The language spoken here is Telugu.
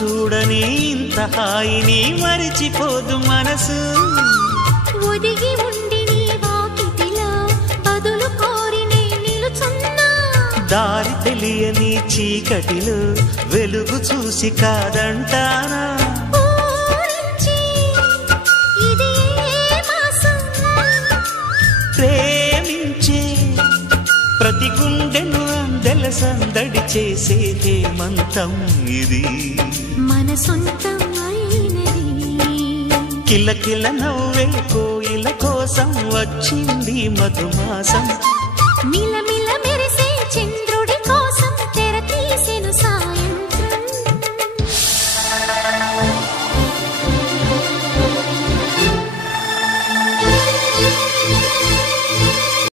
చూడని ఇంత హాయిని మరిచిపోదు మనసు ఒదిగి ఉండి నీ వాకిటిలో బదులు కోరి నే నిలుచున్నా దారి తెలియని చీకటిలో వెలుగు చూసి కాదంటానా ఊరించి ఇది ఏ మాసం ప్రేమించే ప్రతి గుండెను అందెల సందడి చేసే హేమంతం ఇది మన సొంతం అయినది కిలకిల నవ్వే కోయిల కోసం వచ్చింది మధుమాసం మిలమిల మెరిసే చంద్ర